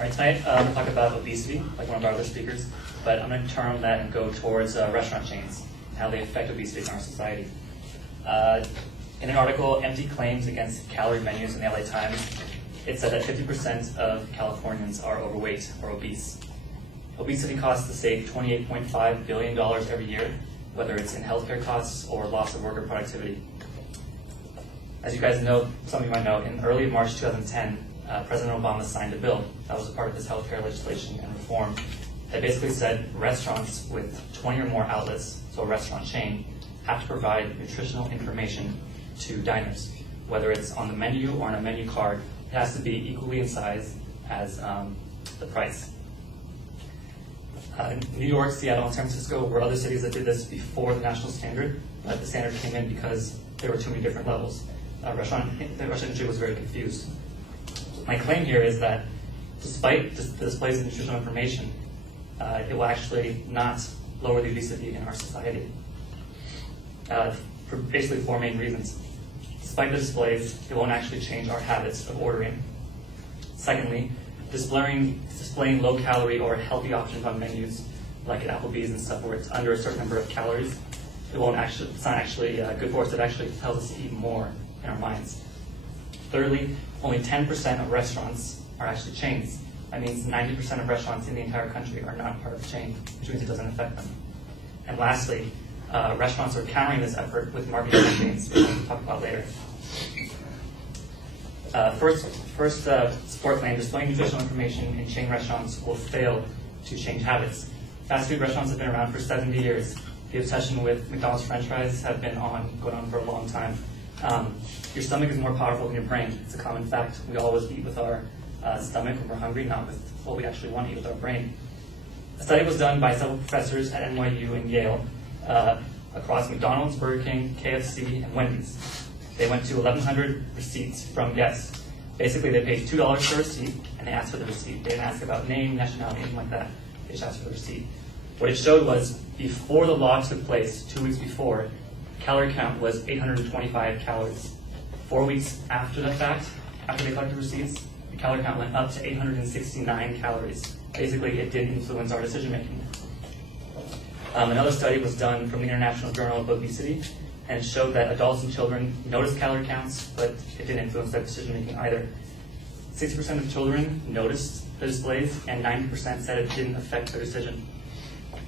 All right, tonight I'm going to talk about obesity, like one of our other speakers, but I'm going to turn that and go towards restaurant chains and how they affect obesity in our society. In an article, Empty Claims Against Calorie Menus in the LA Times, it said that 50% of Californians are overweight or obese. Obesity costs the state $28.5 billion every year, whether it's in healthcare costs or loss of worker productivity. As you guys know, some of you might know, in early March 2010, President Obama signed a bill that was a part of his healthcare legislation and reform that basically said restaurants with 20 or more outlets, so a restaurant chain, have to provide nutritional information to diners. Whether it's on the menu or on a menu card, it has to be equally in size as the price. New York, Seattle, and San Francisco were other cities that did this before the national standard, but the standard came in because there were too many different levels. The restaurant industry was very confused. My claim here is that despite the displays of nutritional information, it will actually not lower the obesity in our society. For basically four main reasons. Despite the displays, it won't actually change our habits of ordering. Secondly, displaying low-calorie or healthy options on menus, like at Applebee's and stuff, where it's under a certain number of calories, it's not actually good for us. It actually tells us to eat more in our minds. Thirdly, only 10% of restaurants are actually chains. That means 90% of restaurants in the entire country are not part of the chain, which means it doesn't affect them. And lastly, restaurants are countering this effort with marketing campaigns, which we'll talk about later. First support claim, displaying nutritional information in chain restaurants will fail to change habits. Fast food restaurants have been around for 70 years. The obsession with McDonald's French fries have been going on for a long time. Your stomach is more powerful than your brain. It's a common fact. We always eat with our stomach when we're hungry, not with what we actually want to eat with our brain. A study was done by several professors at NYU and Yale across McDonald's, Burger King, KFC, and Wendy's. They went to 1,100 receipts from guests. Basically, they paid $2 per receipt, and they asked for the receipt. They didn't ask about name, nationality, anything like that. They just asked for the receipt. What it showed was, before the law took place, 2 weeks before, calorie count was 825 calories. 4 weeks after the fact, after they collected receipts, the calorie count went up to 869 calories. Basically, it did influence our decision making. Another study was done from the International Journal of Obesity, and it showed that adults and children noticed calorie counts, but it didn't influence their decision making either. 60% of children noticed the displays, and 90% said it didn't affect their decision.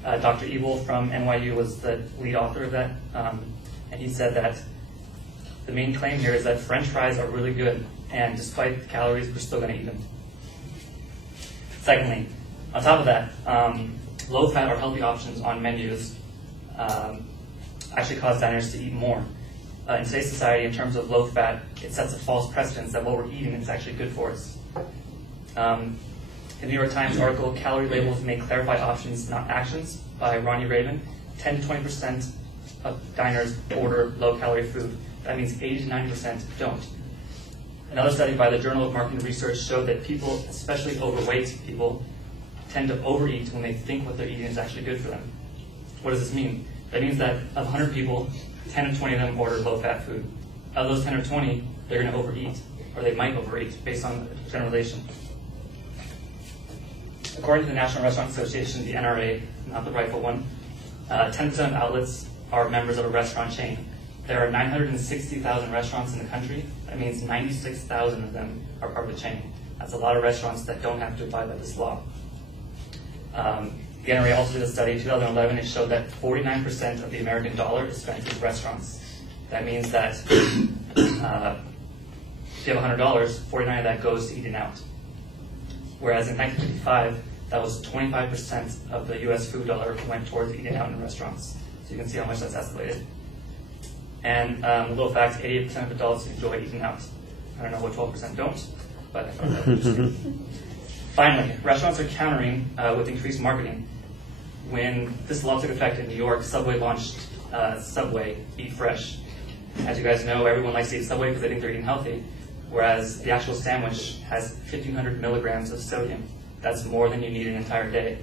Dr. Ebel from NYU was the lead author of that, and he said that the main claim here is that French fries are really good, and despite the calories, we're still going to eat them. Secondly, on top of that, low-fat or healthy options on menus actually cause diners to eat more. In today's society, in terms of low-fat, it sets a false precedence that what we're eating is actually good for us. In the New York Times article, Calorie Labels May Clarify Options, Not Actions, by Ronnie Raven, 10 to 20% of diners order low-calorie food. That means 80 to 90% don't. Another study by the Journal of Marketing Research showed that people, especially overweight people, tend to overeat when they think what they're eating is actually good for them. What does this mean? That means that of 100 people, 10 to 20 of them order low-fat food. Of those 10 or 20, they're going to overeat, or they might overeat, based on the generalization. According to the National Restaurant Association, the NRA, not the rightful one, 10% of outlets are members of a restaurant chain. There are 960,000 restaurants in the country. That means 96,000 of them are part of the chain. That's a lot of restaurants that don't have to abide by this law. The NRA also did a study in 2011. It showed that 49% of the American dollar is spent in restaurants. That means that if you have $100, 49 of that goes to eating out. Whereas in 1955, that was 25% of the U.S. food dollar went towards eating out in restaurants. So you can see how much that's escalated. And a little fact, 88% of adults enjoy eating out. I don't know what 12% don't, but I thought that was interesting. Finally, restaurants are countering with increased marketing. When this law took effect in New York, Subway launched Subway Eat Fresh. As you guys know, everyone likes to eat Subway because they think they're eating healthy, whereas the actual sandwich has 1,500 milligrams of sodium. That's more than you need an entire day.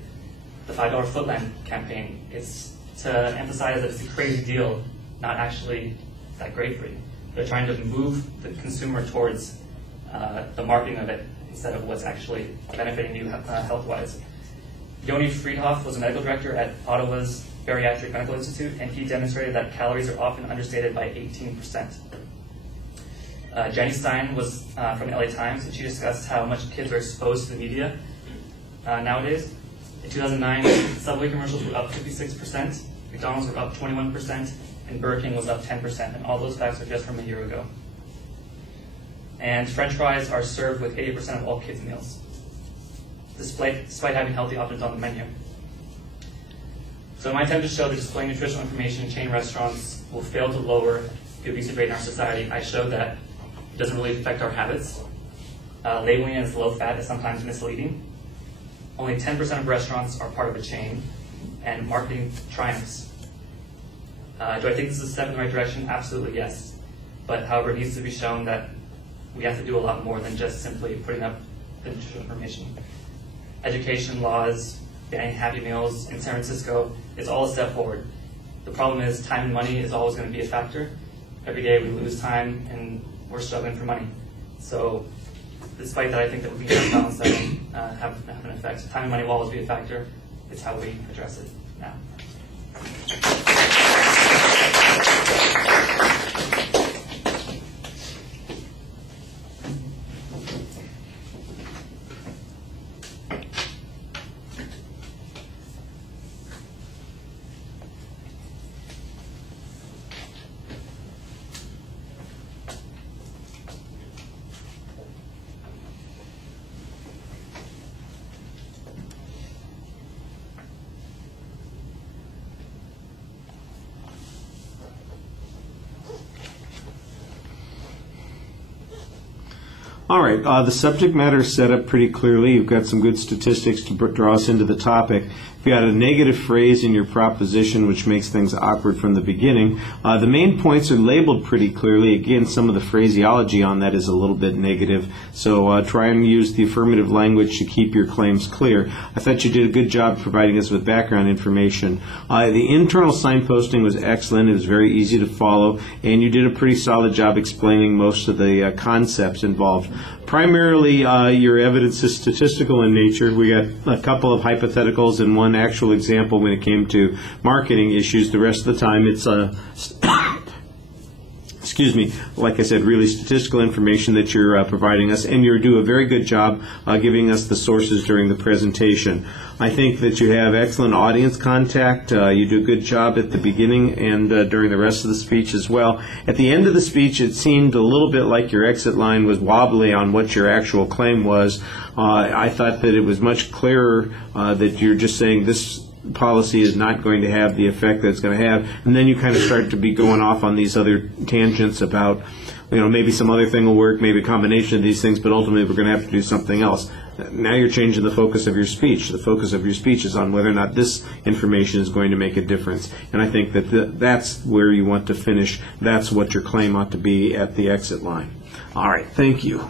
The $5 Footland campaign, it's to emphasize that it's a crazy deal, not actually that great for you. They're trying to move the consumer towards the marketing of it instead of what's actually benefiting you health-wise. Yoni Friedhoff was a medical director at Ottawa's Bariatric Medical Institute, and he demonstrated that calories are often understated by 18%. Jenny Stein was from the LA Times, and she discussed how much kids are exposed to the media nowadays. In 2009, Subway commercials were up 56%, McDonald's were up 21%, and Burger King was up 10%, and all those facts are just from a year ago. And French fries are served with 80% of all kids' meals, despite having healthy options on the menu. So in my attempt to show that displaying nutritional information in chain restaurants will fail to lower the obesity rate in our society, I showed that it doesn't really affect our habits. Labeling it as low-fat is sometimes misleading. Only 10% of restaurants are part of a chain, and marketing triumphs. Do I think this is a step in the right direction? Absolutely yes. But however, it needs to be shown that we have to do a lot more than just simply putting up the nutritional information. Education, laws, banning Happy Meals in San Francisco is all a step forward. The problem is time and money is always going to be a factor. Every day we lose time and we're struggling for money. So despite that, I think that we can balance that and have an effect. So time and money will always be a factor. It's how we address it now. All right, the subject matter is set up pretty clearly. You've got some good statistics to draw us into the topic. If you had a negative phrase in your proposition, which makes things awkward from the beginning, the main points are labeled pretty clearly. Again, some of the phraseology on that is a little bit negative, so try and use the affirmative language to keep your claims clear. I thought you did a good job providing us with background information. The internal signposting was excellent. It was very easy to follow, and you did a pretty solid job explaining most of the concepts involved. Primarily, your evidence is statistical in nature. We got a couple of hypotheticals and one actual example when it came to marketing issues. The rest of the time, it's excuse me, like I said, really statistical information that you're providing us, and you do a very good job giving us the sources during the presentation. I think that you have excellent audience contact. You do a good job at the beginning and during the rest of the speech as well. At the end of the speech, it seemed a little bit like your exit line was wobbly on what your actual claim was. I thought that it was much clearer that you're just saying this policy is not going to have the effect that it's going to have, and then you kind of start to be going off on these other tangents about, maybe some other thing will work, maybe a combination of these things, but ultimately we're going to have to do something else. Now you're changing the focus of your speech. The focus of your speech is on whether or not this information is going to make a difference, and I think that that's where you want to finish. That's what your claim ought to be at the exit line. All right, thank you.